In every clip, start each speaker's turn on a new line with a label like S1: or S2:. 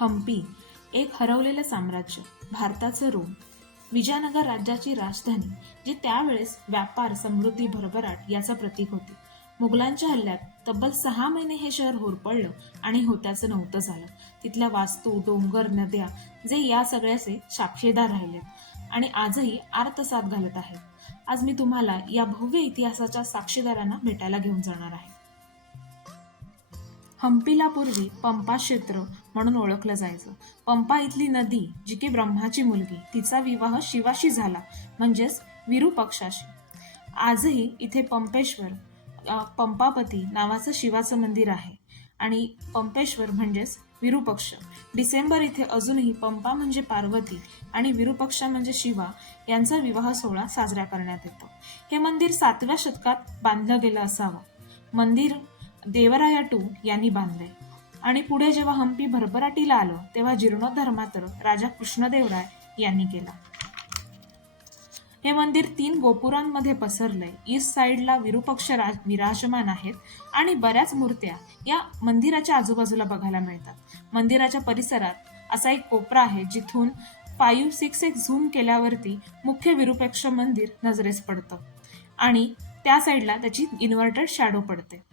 S1: हम्पी एक हरवलेलं साम्राज्य भारताचं रोम विजयनगर राज्याची राजधानी जी त्यावेळेस व्यापार समृद्धी भरभराट याचं प्रतीक होती. मुघलांच्या हल्ल्यात तब्बल सहा महिने हे शहर होरपळलं आणि होत्याचं नव्हतं झालं. तिथल्या वास्तू डोंगर नद्या जे या सगळ्याचे साक्षीदार राहिलेत आणि आजही आर्तसाद घालत आहेत. आज मी तुम्हाला या भव्य इतिहासाच्या साक्षीदारांना भेटायला घेऊन जाणार आहे. हम्पीला पूर्वी पंपा क्षेत्र म्हणून ओळखलं जायचं. पंपा इथली नदी जी की ब्रह्माची मुलगी तिचा विवाह शिवाशी झाला म्हणजेच विरूपक्षाशी आजही इथे पंपेश्वर पंपापती नावाचं शिवाचं मंदिर आहे. आणि पंपेश्वर म्हणजेच विरूपक्ष डिसेंबर इथे अजूनही पंपा म्हणजे पार्वती आणि विरूपक्ष म्हणजे शिवा यांचा विवाह सोहळा साजरा करण्यात येतो. हे मंदिर सातव्या शतकात बांधलं गेलं असावं. मंदिर देवराया टू यांनी बांधले. आणि पुढे जेव्हा हम्पी भरभराटीला आलं तेव्हा जीर्णोद्धार मात्र राजा कृष्णदेवराय यांनी केला. हे मंदिर तीन गोपुरांमध्ये पसरलंय. ईस्ट साईडला विरूपक्ष राज विराजमान आहेत आणि बऱ्याच मूर्त्या या मंदिराच्या आजूबाजूला बघायला मिळतात. मंदिराच्या परिसरात असा एक कोपरा आहे जिथून फाईव्ह सिक्स एक झूम केल्यावरती मुख्य विरूपक्ष मंदिर नजरेस पडतं. आणि त्या साईडला त्याची इन्व्हर्टेड शॅडो पडते.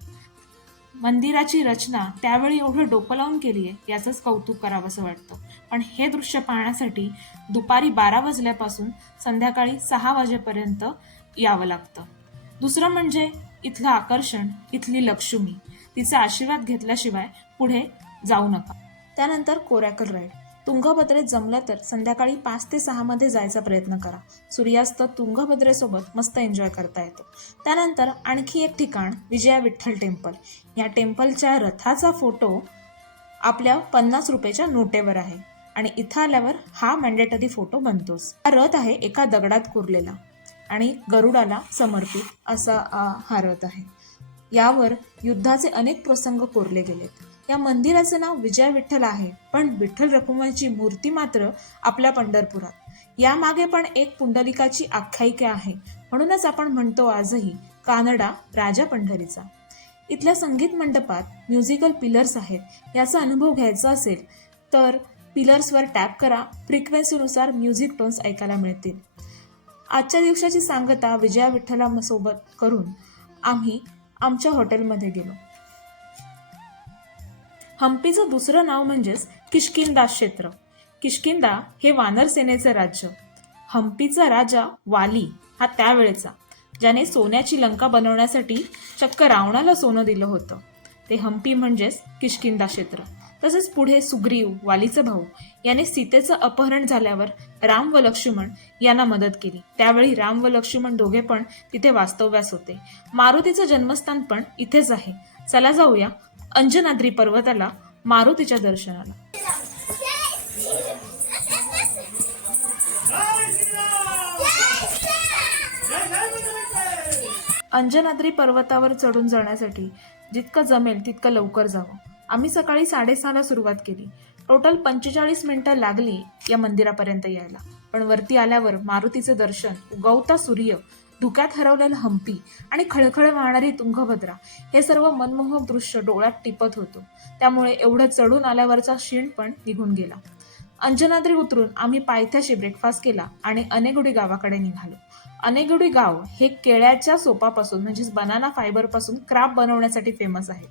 S1: मंदिराची रचना त्यावेळी एवढं डोकं लावून केली आहे याचंच कौतुक करावंसं वाटतं. पण हे दृश्य पाहण्यासाठी दुपारी बारा वाजल्यापासून संध्याकाळी सहा वाजेपर्यंत यावं लागतं. दुसरं म्हणजे इथलं आकर्षण इथली लक्ष्मी. तिचा आशीर्वाद घेतल्याशिवाय पुढे जाऊ नका. त्यानंतर कोरॅकल राईड. तुंगभद्रेत जमलं तर संध्याकाळी पाच ते सहामध्ये जायचा प्रयत्न करा. सूर्यास्त तुंगभद्रेसोबत मस्त एन्जॉय करता येतो. त्यानंतर आणखी एक ठिकाण विजया विठ्ठल टेम्पल. या टेम्पलच्या रथाचा फोटो आपल्या पन्नास रुपयाच्या नोटेवर आहे. आणि इथं आल्यावर हा मॅन्डेटरी फोटो बनतोच. हा रथ आहे एका दगडात कोरलेला. आणि गरुडाला समर्पित असा हा रथ आहे. यावर युद्धाचे अनेक प्रसंग कोरले गेलेत. या मंदिराचं नाव विजय विठ्ठल आहे पण विठ्ठल रखुमाईची मूर्ती मात्र आपल्या पंढरपुरात. यामागे पण एक पुंडलिकाची आख्यायिका आहे. म्हणूनच आपण म्हणतो आजही कानडा राजा पंढरीचा. इथल्या संगीत मंडपात म्युझिकल पिलर्स आहेत. याचा अनुभव घ्यायचा असेल तर पिलर्सवर टॅप करा. फ्रिक्वेन्सीनुसार म्युझिक टोन्स ऐकायला मिळतील. आजच्या दिवसाची सांगता विजया विठ्ठला सोबत करून आम्ही आमच्या हॉटेलमध्ये गेलो. हम्पीचं दुसरं नाव म्हणजेच किष्किंदा क्षेत्र. किष्किंदा हे वानर सेनेचं राज्य. हम्पीचा राजा वाली हा त्यावेळेचा ज्याने सोन्याची लंका बनवण्यासाठी चक्क रावणाला सोनं दिलं होतं. ते हम्पी म्हणजेच किष्किंदा क्षेत्र. तसेच पुढे सुग्रीव वालीचा भाऊ याने सीतेचं अपहरण झाल्यावर राम व लक्ष्मण यांना मदत केली. त्यावेळी राम व लक्ष्मण दोघे पण तिथे वास्तव्यास होते. मारुतीचं जन्मस्थान पण इथेच आहे. चला जाऊया अंजनाद्री पर्वताला मारुतीच्या दर्शनाला. अंजनाद्री पर्वतावर चढून जाण्यासाठी जितकं जमेल तितकं लवकर जावं. आम्ही सकाळी साडेसहाला सुरुवात केली. टोटल पंचेचाळीस मिनिटं लागली या मंदिरापर्यंत यायला. पण वरती आल्यावर मारुतीचं दर्शन उगवता सूर्य धुक्यात हरवलेलं हम्पी आणि खळखळ वाहणारी तुंगभद्रा हे सर्व मनमोहक दृश्य डोळ्यात टिपत होतो. त्यामुळे एवढं चढून आल्यावरचा क्षीण पण निघून गेला. अंजनाद्री उतरून आम्ही पायथ्याशी ब्रेकफास्ट केला आणि अनेगुडी गावाकडे निघालो. अनेगुडी गाव हे केळ्याच्या सोपापासून म्हणजेच बनाना फायबरपासून क्राफ्ट बनवण्यासाठी फेमस आहे.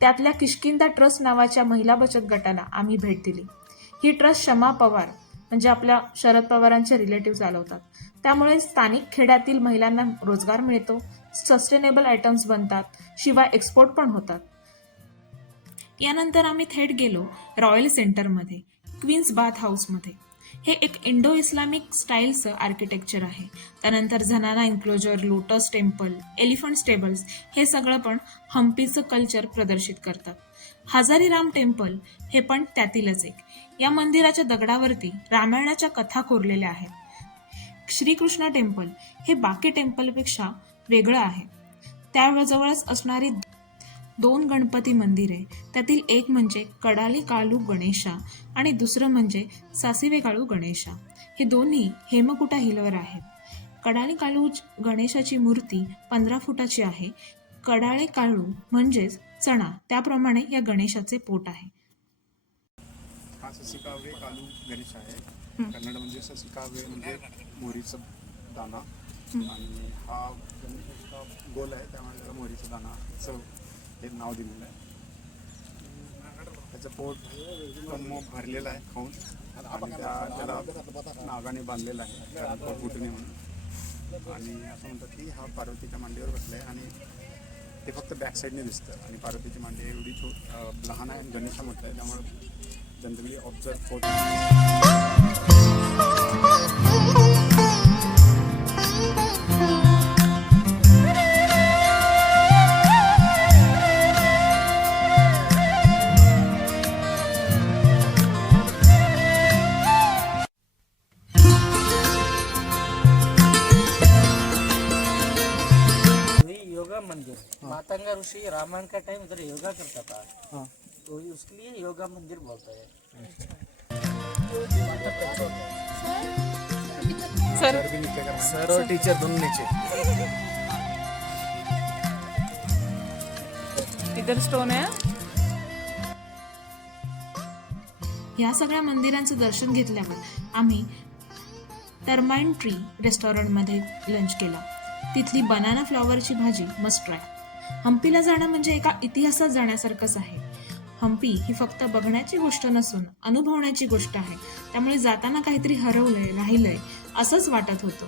S1: त्यातल्या किष्किंदा ट्रस्ट नावाच्या महिला बचत गटाला आम्ही भेट दिली. ही ट्रस्ट क्षमा पवार म्हणजे आपल्या शरद पवारांचे रिलेटिव्ह चालवतात. त्यामुळे स्थानिक खेड्यातील महिलांना रोजगार मिळतो सस्टेनेबल आयटम्स बनतात शिवाय एक्सपोर्ट पण होतात. यानंतर आम्ही थेट गेलो रॉयल सेंटरमध्ये क्वीन्स बाथ हाऊसमध्ये. हे एक इंडो इस्लामिक स्टाईलचं आर्किटेक्चर आहे. त्यानंतर Zenana enclosure lotus temple elephant stables हे सगळं पण हम्पीचं कल्चर प्रदर्शित करतात हजारीराम टेम्पल हे पण त्यातीलच एक. या मंदिराच्या दगडावरती रामायणाच्या कथा कोरलेल्या आहेत. श्रीकृष्ण टेम्पल हे बाकी टेम्पलपेक्षा वेगळं आहे. त्याजवळच असणारी दोन गणपती मंदिरे त्यातील एक म्हणजे कडाली काळू गणेशा आणि दुसरं म्हणजे सासिवे काळू गणेशा. हे दोन्ही हेमकुटा हिलवर आहेत. कडाली काळू गणेशाची मूर्ती पंधरा फुटाची आहे. कडाळे काळू म्हणजेच चणा त्याप्रमाणे या गणेशाचे पोट आहे.
S2: हा ससिकावे कालू गणेश आहे.
S1: हं.
S2: कन्नडमध्ये ससिकावे म्हणजे मोहरीचं दाना. आणि हा गणेशाचा गोल आहे त्यामुळे त्याला मोहरीचा दानाचं हे नाव दिलेलं आहे. त्याचं पोट पण मग भरलेलं आहे खाऊन. आणि त्या त्याला नागाने बांधलेलं आहे. कारण पोट फुटू नये म्हणून. आणि असं म्हणतात की हा पार्वतीच्या मांडीवर बसला आहे आणि ते फक्त बॅक साईडने दिसतं. आणि पार्वतीची मांडी एवढी छो लहान आहे आणि गणेशा म्हटलं आहे त्यामुळे जनरली ऑब्झर्व होत
S3: मातंगा ऋषि रामायण का टाइम इधर योगा करता था।
S2: हाँ।
S3: तो उसके लिए योगा मंदिर बोलता है।
S1: सर।
S4: सर और टीचर दोनों नीचे।
S1: इधर स्टोन आहे या सगळ्या मंदिरांचं दर्शन घेतल्यावर आम्ही टर्माइन ट्री रेस्टॉरंटमध्ये लंच केला. तिथली बनाना फ्लॉवरची भाजी मस्ट ट्राय हम्पीला जाणं म्हणजे एका इतिहासात जाण्यासारखंच आहे. हम्पी ही फक्त बघण्याची गोष्ट नसून अनुभवण्याची गोष्ट आहे. त्यामुळे जाताना काहीतरी हरवलंय राहिलंय असंच वाटत होतं.